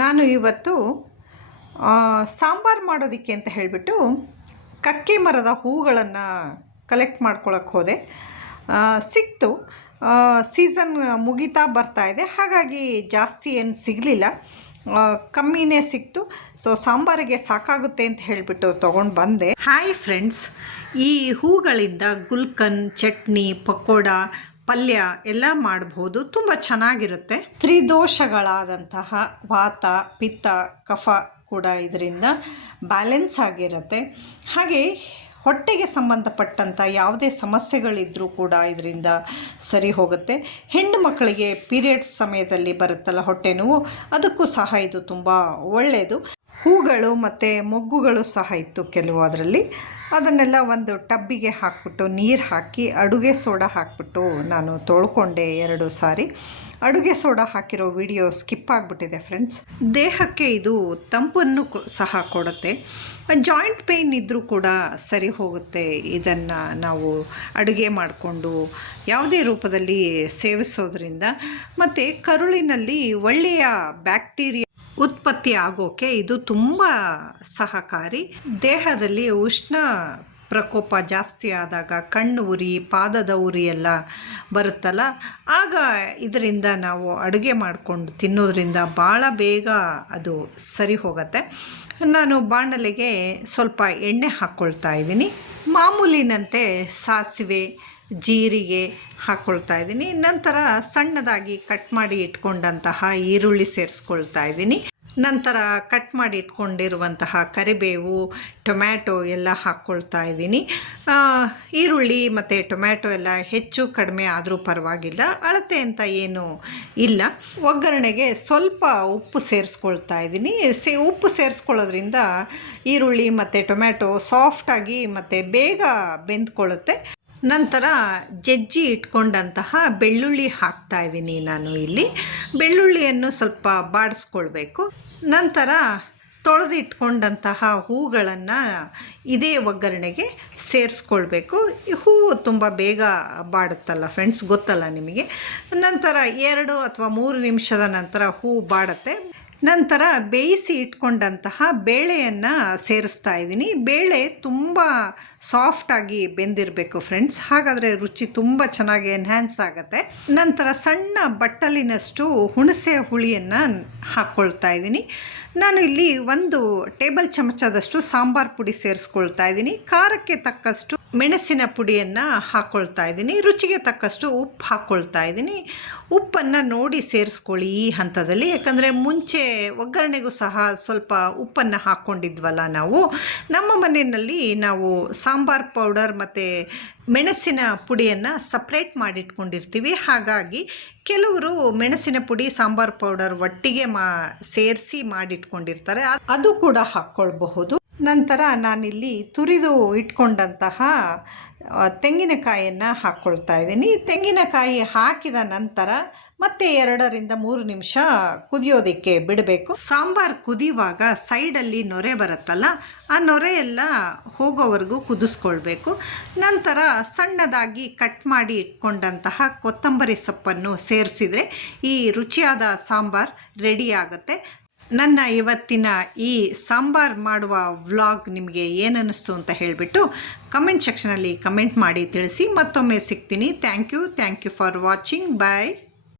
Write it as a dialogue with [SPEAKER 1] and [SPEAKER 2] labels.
[SPEAKER 1] ನಾನು ಇವತ್ತು ಸಾಂಬಾರು ಮಾಡೋದಕ್ಕೆ ಅಂತ ಹೇಳಿಬಿಟ್ಟು ಕಕ್ಕೆ ಮರದ ಹೂಗಳನ್ನು ಕಲೆಕ್ಟ್ ಮಾಡ್ಕೊಳಕ್ಕೆ ಹೋದೆ. ಸಿಕ್ತು. ಸೀಸನ್ ಮುಗಿತಾ ಬರ್ತಾ ಇದೆ. ಹಾಗಾಗಿ ಜಾಸ್ತಿ ಏನು ಸಿಗಲಿಲ್ಲ. ಕಮ್ಮಿನೇ ಸಿಕ್ತು. ಸೊ ಸಾಂಬಾರಿಗೆ ಸಾಕಾಗುತ್ತೆ ಅಂತ ಹೇಳಿಬಿಟ್ಟು ತೊಗೊಂಡು ಬಂದೆ. ಹಾಯ್ ಫ್ರೆಂಡ್ಸ್ ಈ ಹೂಗಳಿಂದ ಗುಲ್ಕನ್, ಚಟ್ನಿ, ಪಕೋಡ ಪಲ್ಯ ಎಲ್ಲ ಮಾಡಬಹುದು ತುಂಬ ಚೆನ್ನಾಗಿರುತ್ತೆ. ತ್ರಿದೋಷಗಳಾದಂತಹ ವಾತ, ಪಿತ್ತ, ಕಫ ಕೂಡ ಇದರಿಂದ ಬ್ಯಾಲೆನ್ಸ್ ಆಗಿರುತ್ತೆ. ಹಾಗೆ ಹೊಟ್ಟೆಗೆ ಸಂಬಂಧಪಟ್ಟಂಥ ಯಾವುದೇ ಸಮಸ್ಯೆಗಳಿದ್ದರೂ ಕೂಡ ಇದರಿಂದ ಸರಿ ಹೋಗುತ್ತೆ. ಹೆಣ್ಣು ಮಕ್ಕಳಿಗೆ ಪೀರಿಯಡ್ಸ್ ಸಮಯದಲ್ಲಿ ಬರುತ್ತಲ್ಲ ಹೊಟ್ಟೆ ನೋವು, ಅದಕ್ಕೂ ಸಹ ಇದು ತುಂಬ ಒಳ್ಳೆಯದು ಹೂಗಳು ಮತ್ತು ಮೊಗ್ಗುಗಳು ಸಹ ಇತ್ತು ಕೆಲವು ಅದರಲ್ಲಿ. ಅದನ್ನೆಲ್ಲ ಒಂದು ಟಬ್ಬಿಗೆ ಹಾಕ್ಬಿಟ್ಟು ನೀರು ಹಾಕಿ, ಅಡುಗೆ ಸೋಡಾ ಹಾಕ್ಬಿಟ್ಟು ನಾನು ತೊಳ್ಕೊಂಡೆ ಎರಡು ಸಾರಿ. ಅಡುಗೆ ಸೋಡಾ ಹಾಕಿರೋ ವಿಡಿಯೋ ಸ್ಕಿಪ್ ಆಗಿಬಿಟ್ಟಿದೆ ಫ್ರೆಂಡ್ಸ್. ದೇಹಕ್ಕೆ ಇದು ತಂಪನ್ನು ಸಹ ಕೊಡುತ್ತೆ. ಜಾಯಿಂಟ್ ಪೇಯ್ನ್ ಇದ್ದರೂ ಕೂಡ ಸರಿ ಹೋಗುತ್ತೆ. ಇದನ್ನು ನಾವು ಅಡುಗೆ ಮಾಡಿಕೊಂಡು ಯಾವುದೇ ರೂಪದಲ್ಲಿ ಸೇವಿಸೋದ್ರಿಂದ. ಮತ್ತು ಕರುಳಿನಲ್ಲಿ ಒಳ್ಳೆಯ ಬ್ಯಾಕ್ಟೀರಿಯಾ ಉತ್ಪತ್ತಿ ಆಗೋಕೆ ಇದು ತುಂಬ ಸಹಕಾರಿ. ದೇಹದಲ್ಲಿ ಉಷ್ಣ ಪ್ರಕೋಪ ಜಾಸ್ತಿ ಆದಾಗ ಕಣ್ಣು ಉರಿ, ಪಾದದ ಉರಿ ಎಲ್ಲ ಬರುತ್ತಲ್ಲ? ಆಗ ಇದರಿಂದ ನಾವು ಅಡುಗೆ ಮಾಡಿಕೊಂಡು ತಿನ್ನೋದ್ರಿಂದ ಭಾಳ ಬೇಗ ಅದು ಸರಿ ಹೋಗುತ್ತೆ. ನಾನು ಬಾಣಲೆಗೆ ಸ್ವಲ್ಪ ಎಣ್ಣೆ ಹಾಕ್ಕೊಳ್ತಾ ಇದ್ದೀನಿ. ಮಾಮೂಲಿನಂತೆ ಸಾಸಿವೆ ಜೀರಿಗೆ ಹಾಕ್ಕೊಳ್ತಾ ಇದ್ದೀನಿ. ನಂತರ ಸಣ್ಣದಾಗಿ ಕಟ್ ಮಾಡಿ ಇಟ್ಕೊಂಡಂತಹ ಈರುಳ್ಳಿ ಸೇರಿಸ್ಕೊಳ್ತಾ ಇದ್ದೀನಿ. ನಂತರ ಕಟ್ ಮಾಡಿ ಇಟ್ಕೊಂಡಿರುವಂತಹ ಕರಿಬೇವು, ಟೊಮ್ಯಾಟೊ ಎಲ್ಲ ಹಾಕ್ಕೊಳ್ತಾ ಇದ್ದೀನಿ. ಈರುಳ್ಳಿ ಮತ್ತು ಟೊಮ್ಯಾಟೊ ಎಲ್ಲ ಹೆಚ್ಚು ಕಡಿಮೆ ಆದರೂ ಪರವಾಗಿಲ್ಲ. ಅಳತೆ ಅಂತ ಏನು ಇಲ್ಲ. ಒಗ್ಗರಣೆಗೆ ಸ್ವಲ್ಪ ಉಪ್ಪು ಸೇರಿಸ್ಕೊಳ್ತಾ ಇದ್ದೀನಿ. ಸೇ, ಉಪ್ಪು ಸೇರಿಸ್ಕೊಳ್ಳೋದ್ರಿಂದ ಈರುಳ್ಳಿ ಮತ್ತು ಟೊಮ್ಯಾಟೊ ಸಾಫ್ಟಾಗಿ ಮತ್ತು ಬೇಗ ಬೆಂದ್ಕೊಳ್ಳುತ್ತೆ. ನಂತರ ಜಜ್ಜಿ ಇಟ್ಕೊಂಡಂತಹ ಬೆಳ್ಳುಳ್ಳಿ ಹಾಕ್ತಾ ಇದ್ದೀನಿ ನಾನು ಇಲ್ಲಿ. ಬೆಳ್ಳುಳ್ಳಿಯನ್ನು ಸ್ವಲ್ಪ ಬಾಡಿಸ್ಕೊಳ್ಬೇಕು. ನಂತರ ತೊಳೆದಿಟ್ಕೊಂಡಂತಹ ಹೂಗಳನ್ನು ಇದೇ ಒಗ್ಗರಣೆಗೆ ಸೇರಿಸ್ಕೊಳ್ಬೇಕು. ಹೂವು ತುಂಬ ಬೇಗ ಬಾಡುತ್ತಲ್ಲ ಫ್ರೆಂಡ್ಸ್ ಗೊತ್ತಲ್ಲ ನಿಮಗೆ. ನಂತರ ಎರಡು ಅಥವಾ ಮೂರು ನಿಮಿಷದ ನಂತರ ಹೂ ಬಾಡುತ್ತೆ. ನಂತರ ಬೇಯಿಸಿ ಇಟ್ಕೊಂಡಂತಹ ಬೇಳೆಯನ್ನು ಸೇರಿಸ್ತಾ ಇದ್ದೀನಿ. ಬೇಳೆ ತುಂಬ ಸಾಫ್ಟಾಗಿ ಬೆಂದಿರಬೇಕು ಫ್ರೆಂಡ್ಸ್ ಹಾಗಾದರೆ ರುಚಿ ತುಂಬ ಚೆನ್ನಾಗಿ ಎನ್ಹ್ಯಾನ್ಸ್ ಆಗುತ್ತೆ. ನಂತರ ಸಣ್ಣ ಬಟ್ಟಲಿನಷ್ಟು ಹುಣಸೆ ಹುಳಿಯನ್ನು ಹಾಕ್ಕೊಳ್ತಾ ಇದ್ದೀನಿ. ನಾನು ಇಲ್ಲಿ ಒಂದು ಟೇಬಲ್ ಚಮಚದಷ್ಟು ಸಾಂಬಾರ್ ಪುಡಿ ಸೇರಿಸ್ಕೊಳ್ತಾ ಇದ್ದೀನಿ. ಖಾರಕ್ಕೆ ತಕ್ಕಷ್ಟು ಮೆಣಸಿನ ಪುಡಿಯನ್ನು ಹಾಕ್ಕೊಳ್ತಾ ಇದ್ದೀನಿ. ರುಚಿಗೆ ತಕ್ಕಷ್ಟು ಉಪ್ಪು ಹಾಕ್ಕೊಳ್ತಾ ಇದ್ದೀನಿ. ಉಪ್ಪನ್ನು ನೋಡಿ ಸೇರಿಸ್ಕೊಳ್ಳಿ ಈ ಹಂತದಲ್ಲಿ. ಯಾಕಂದರೆ ಮುಂಚೆ ಒಗ್ಗರಣೆಗೂ ಸಹ ಸ್ವಲ್ಪ ಉಪ್ಪನ್ನು ಹಾಕ್ಕೊಂಡಿದ್ವಲ್ಲ ನಾವು. ನಮ್ಮ ಮನೆಯಲ್ಲಿ ನಾವು ಸಾಂಬಾರ್ ಪೌಡರ್ ಮತ್ತು ಮೆಣಸಿನ ಪುಡಿಯನ್ನು ಸಪ್ರೇಟ್ ಮಾಡಿಟ್ಕೊಂಡಿರ್ತೀವಿ. ಹಾಗಾಗಿ ಕೆಲವರು ಮೆಣಸಿನ ಪುಡಿ, ಸಾಂಬಾರ್ ಪೌಡರ್ ಒಟ್ಟಿಗೆ ಮಾ ಸೇರಿಸಿ ಮಾಡಿಟ್ಕೊಂಡಿರ್ತಾರೆ. ಅದು ಕೂಡ ಹಾಕ್ಕೊಳ್ಬಹುದು ನಂತರ ನಾನಿಲ್ಲಿ ತುರಿದು ಇಟ್ಕೊಂಡಂತಹ ತೆಂಗಿನಕಾಯಿಯನ್ನು ಹಾಕ್ಕೊಳ್ತಾ ಇದ್ದೀನಿ. ತೆಂಗಿನಕಾಯಿ ಹಾಕಿದ ನಂತರ ಮತ್ತೆ ಎರಡರಿಂದ ಮೂರು ನಿಮಿಷ ಕುದಿಯೋದಕ್ಕೆ ಬಿಡಬೇಕು. ಸಾಂಬಾರು ಕುದಿಯುವಾಗ ಸೈಡಲ್ಲಿ ನೊರೆ ಬರುತ್ತಲ್ಲ, ಆ ನೊರೆ ಎಲ್ಲ ಹೋಗೋವರೆಗೂ ಕುದಿಸ್ಕೊಳ್ಬೇಕು. ನಂತರ ಸಣ್ಣದಾಗಿ ಕಟ್ ಮಾಡಿ ಇಟ್ಕೊಂಡಂತಹ ಕೊತ್ತಂಬರಿ ಸೊಪ್ಪನ್ನು ಸೇರಿಸಿದರೆ ಈ ರುಚಿಯಾದ ಸಾಂಬಾರ್ ರೆಡಿ ಆಗುತ್ತೆ. ನನ್ನ ಇವತ್ತಿನ ಈ ಸಾಂಬಾರ್ ಮಾಡುವ ವ್ಲಾಗ್ ನಿಮಗೆ ಏನನ್ನಿಸ್ತು ಅಂತ ಹೇಳಿಬಿಟ್ಟು ಕಮೆಂಟ್ ಸೆಕ್ಷನಲ್ಲಿ ಕಮೆಂಟ್ ಮಾಡಿ ತಿಳಿಸಿ ಮತ್ತೊಮ್ಮೆ ಸಿಗ್ತೀನಿ. Thank you thank you for watching. Bye.